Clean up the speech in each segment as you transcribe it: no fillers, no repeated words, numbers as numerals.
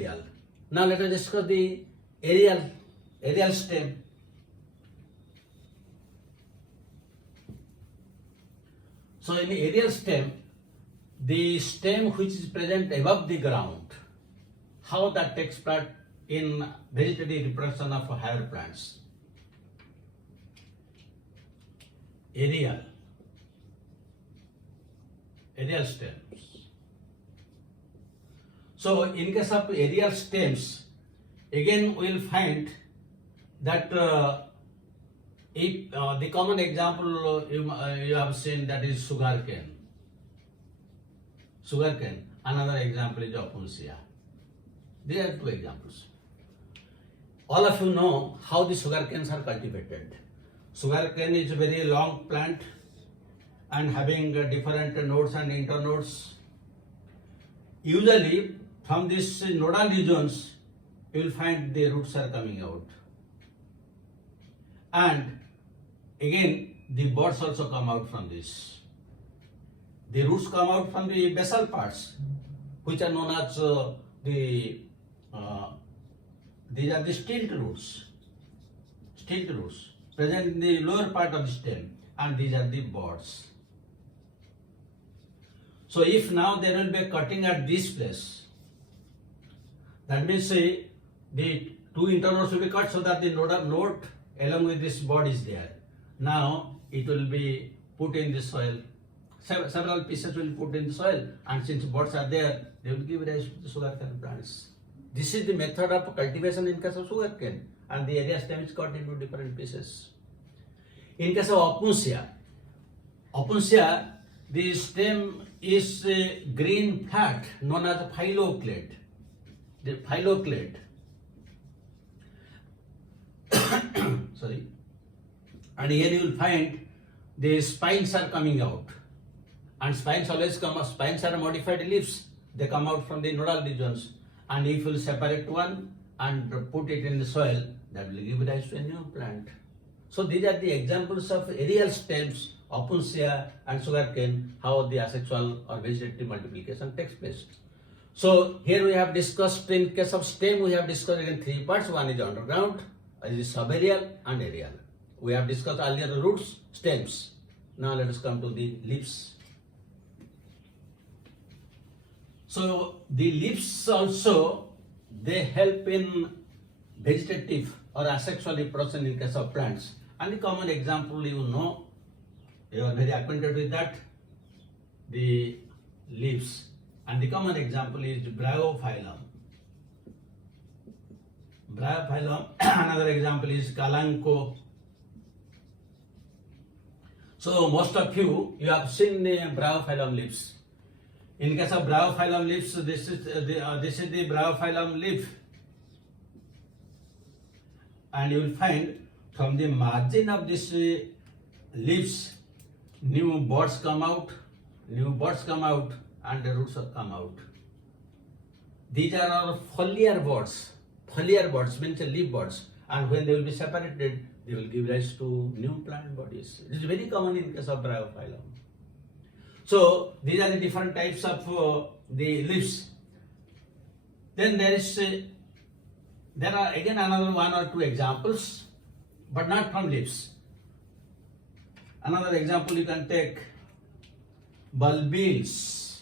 aerial. Now let us discuss the aerial stem. So in the aerial stem, the stem which is present above the ground, how that takes part in vegetative reproduction of higher plants. Aerial stems. So in case of aerial stems, again we will find that if the common example you have seen, that is sugarcane. Another example is opuntia. These are two examples. All of you know how the sugarcanes are cultivated. Sugarcane is a very long plant and having different nodes and internodes. Usually from these nodal regions you will find the roots are coming out. And again the buds also come out from this. The roots come out from the basal parts, which are known as these are the stilt roots present in the lower part of the stem, and these are the buds. So if now there will be a cutting at this place, that means the two internodes will be cut so that the nodal node along with this bud is there. Now it will be put in the soil. Several pieces will be put in the soil, and since buds are there, they will give rise to the sugarcane plants. This is the method of cultivation in case of sugarcane, and the area stem is cut into different pieces. In case of opuntia, the stem is a green fat known as phylloclade. The phylloclade. Sorry. And here you will find the spines are coming out. And spines always come out. Spines are modified leaves. They come out from the nodal regions. And if you will separate one and put it in the soil, that will give rise to a new plant. So these are the examples of aerial stems, opuntia and sugarcane, how the asexual or vegetative multiplication takes place. So here we have discussed, in case of stem, we have discussed again three parts. One is underground, is subaerial and aerial. We have discussed earlier the roots, stems. Now let us come to the leaves. So the leaves also, they help in vegetative or asexual reproduction in case of plants. And the common example you know, you are very acquainted with that, the leaves. And the common example is bryophyllum. Another example is kalanko. So most of you have seen the bryophyllum leaves. In case of bryophyllum leaves, this is the bryophyllum leaf. And you will find from the margin of this leaves, new buds come out, and the roots come out. These are our foliar buds. Foliar buds means leaf buds, and when they will be separated, they will give rise to new plant bodies. It is very common in case of bryophyllum. So these are the different types of the leaves. Then there are again another one or two examples, but not from leaves. Another example you can take bulbils.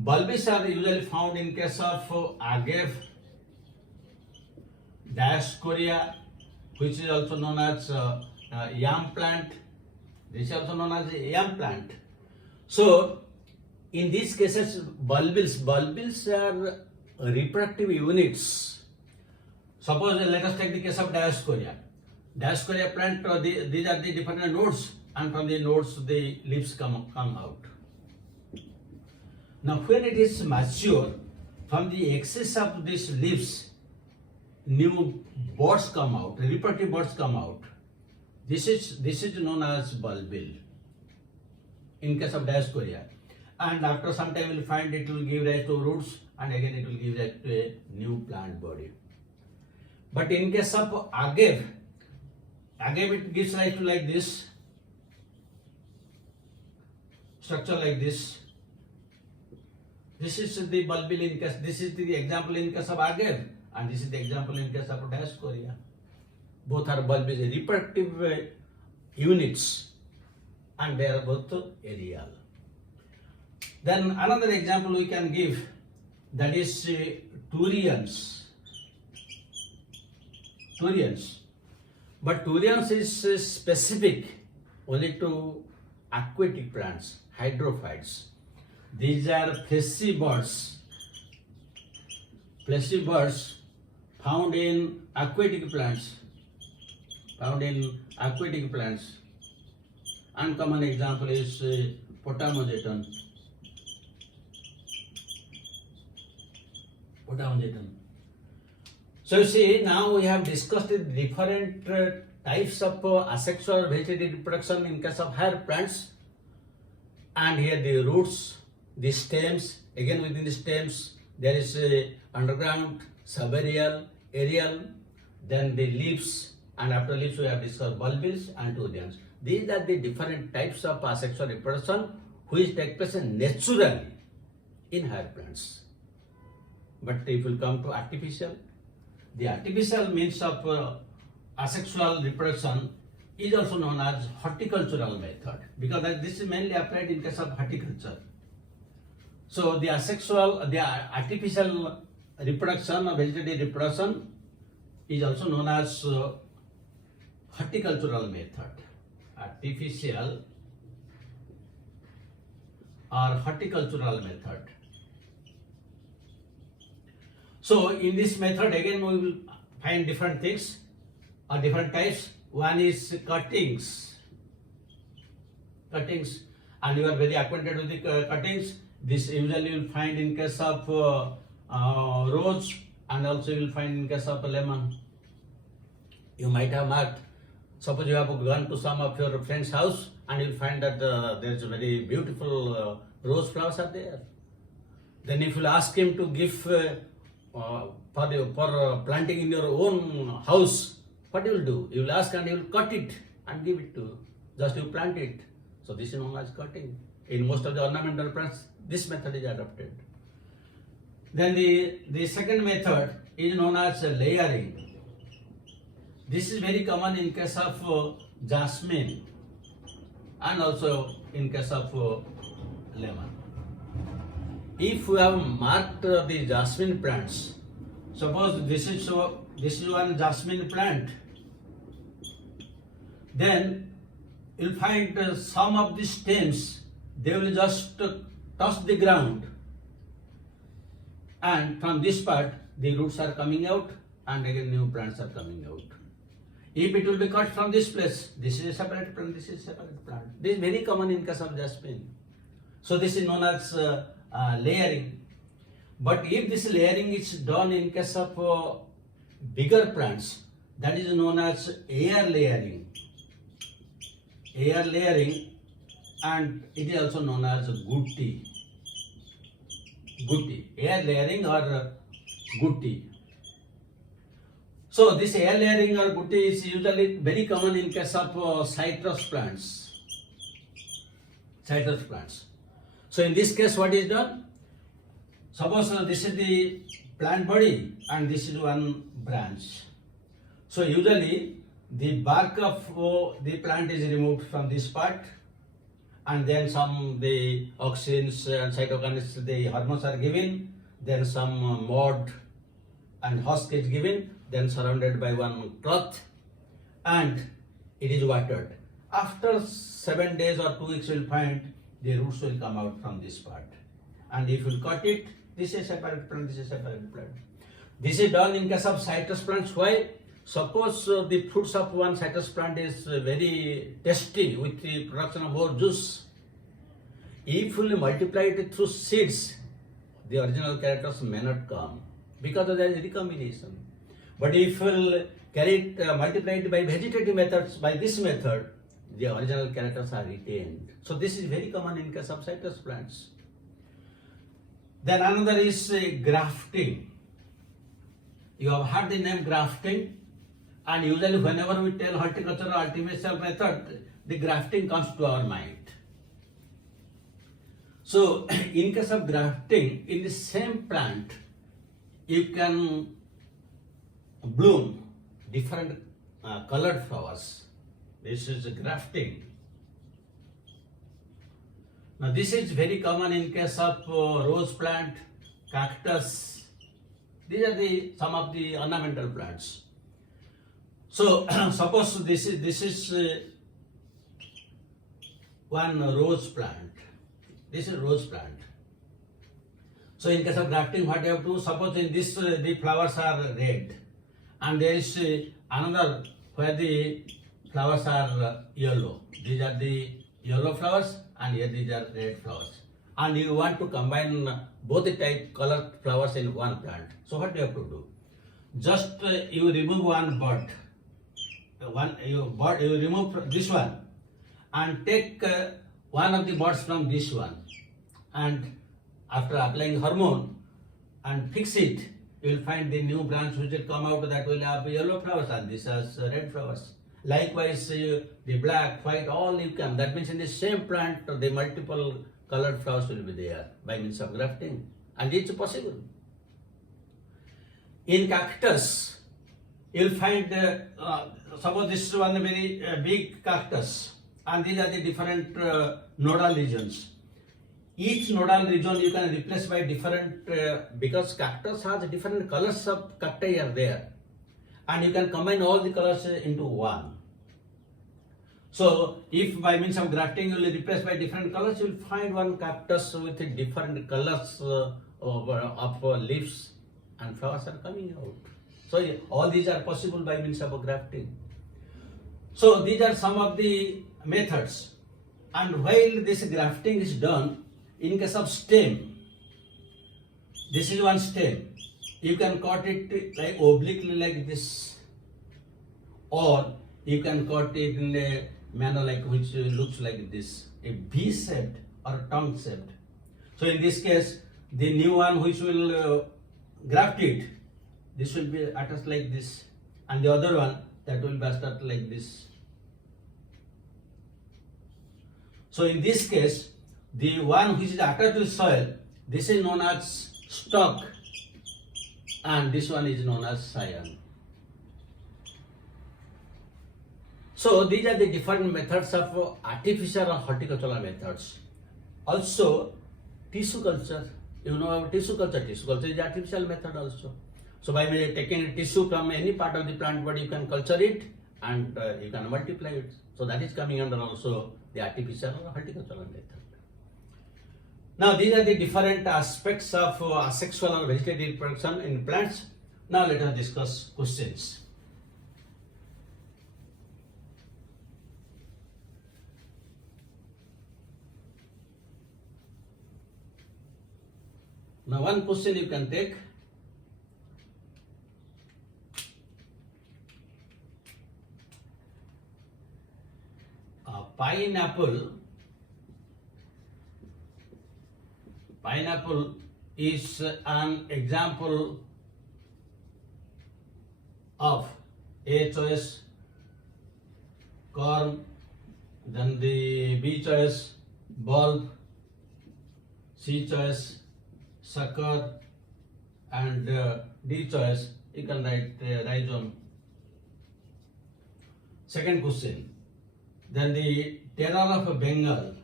Bulbils are usually found in case of agave, diascorea, which is also known as yam plant. This is also known as yam plant. So in these cases, bulbils are reproductive units. Suppose let us take the case of diascorea. Diascorea plant, these are the different nodes, and from the nodes the leaves come out. Now when it is mature, from the excess of these leaves, new buds come out, reproductive buds come out. This is known as bulbil in case of diascorea. And after some time you will find it will give rise to roots, and again it will give rise to a new plant body. But in case of agave it gives rise to like this. structure like this. This is the bulbil in case, this is the example in case of agave, and this is the example in case of diascorea. Both are bulbils, reproductive units, and they are both aerial. Then another example we can give, that is turions. Turions. But turions is specific only to aquatic plants, hydrophytes. These are fleshy birds found in aquatic plants. Uncommon example is potamogeton. So you see, now we have discussed the different types of asexual vegetative reproduction in case of higher plants, and here the roots, the stems, again within the stems there is underground, subaerial, aerial, then the leaves, and after leaves we have discussed bulbils and turions. These are the different types of asexual reproduction which take place naturally in higher plants. But if we come to artificial, the artificial means of asexual reproduction is also known as horticultural method, because this is mainly applied in case of horticulture. So the artificial reproduction or vegetative reproduction is also known as horticultural method. Artificial or horticultural method. So in this method again we will find different things or different types. One is cuttings, and you are very acquainted with the cuttings. This usually you will find in case of rose, and also you will find in case of lemon. You might have marked, suppose you have gone to some of your friend's house and you will find that there is a very beautiful rose flowers are there. Then if you ask him to give for planting in your own house, what you will do? You will ask and you will cut it and give it to, just you plant it. So this is known as cutting. In most of the ornamental plants, this method is adopted. Then the second method is known as layering. This is very common in case of jasmine and also in case of lemon. If we have marked the jasmine plants, suppose this is one jasmine plant, then you'll find some of the stems, they will just touch the ground, and from this part the roots are coming out and again new plants are coming out. If it will be cut from this place, this is a separate plant, this is a separate plant. This is very common in case of jasmine. So this is known as layering. But if this layering is done in case of bigger plants, that is known as air layering. Air layering, and it is also known as gutti. Air layering or gutti. So this air layering or gutti is usually very common in case of citrus plants. So in this case, what is done? Suppose this is the plant body and this is one branch. So usually the bark of the plant is removed from this part, and then the auxins and cytokinins, the hormones are given, then some mud and husk is given, then surrounded by one cloth, and it is watered. After 7 days or 2 weeks, you will find the roots will come out from this part. And if you cut it, this is a separate plant, this is a separate plant. This is done in case of citrus plants. Why? Suppose the fruits of one citrus plant is very tasty with the production of more juice. If you multiply it through seeds, the original characters may not come because there is recombination. But if you multiply it by vegetative methods, by this method, the original characters are retained. So this is very common in case of citrus plants. Then another is grafting. You have heard the name grafting, and usually whenever we tell horticulture or artificial method, the grafting comes to our mind. So in case of grafting, in the same plant, you can bloom different colored flowers. This is grafting. Now this is very common in case of rose plant, cactus. These are some of the ornamental plants. So suppose this is one rose plant. This is rose plant. So in case of grafting, what you have to, suppose in this the flowers are red, and there is another where the flowers are yellow. These are the yellow flowers, and here these are red flowers. And you want to combine both the type colored flowers in one plant. So what do you have to do? Just you remove one bud. You remove this one and take one of the buds from this one, and after applying hormone and fix it, you will find the new branch which will come out that will have yellow flowers, and this has red flowers. Likewise, the black, white, all you can. That means in the same plant, the multiple colored flowers will be there by means of grafting, and it's possible. In cactus, you'll find, suppose this is one very big cactus, and these are the different nodal regions. Each nodal region you can replace by different, because cactus has different colors of cacti are there, and you can combine all the colors into one. So if by means of grafting you will replace by different colors, you will find one cactus with different colors of leaves and flowers are coming out. So all these are possible by means of grafting. So these are some of the methods. And while this grafting is done, in case of stem, this is one stem. You can cut it like obliquely like this, or you can cut it in a manner like which looks like this, a V-shaped or tongue-shaped. So in this case, the new one which will graft it, this will be attached like this, and the other one that will be attached like this. So in this case, the one which is attached to the soil, this is known as stalk, and this one is known as scion. So these are the different methods of artificial or horticultural methods. Also, tissue culture. You know about tissue culture. Tissue culture is artificial method also. So by taking a tissue from any part of the plant body, you can culture it and you can multiply it. So that is coming under also the artificial or horticultural method. Now these are the different aspects of asexual or vegetative reproduction in plants. Now let us discuss questions. Now one question you can take. Pineapple is an example of A choice corm, then the B choice bulb, C choice sucker, and D choice you can write rhizome. Second question, then the terror of Bengal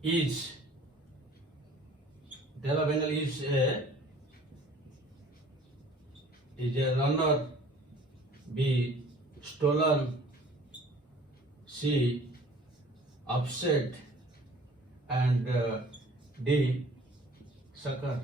is a runner, B stolen, C upset, and D sucker.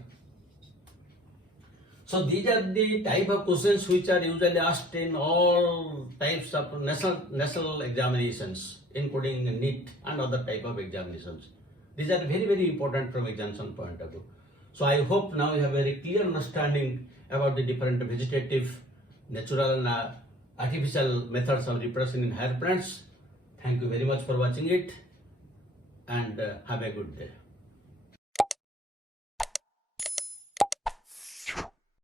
So these are the type of questions which are usually asked in all types of national examinations, including NEET and other type of examinations. These are very, very important from examination point of view. So I hope now you have a very clear understanding about the different vegetative, natural and artificial methods of reproduction in higher plants. Thank you very much for watching it, and have a good day.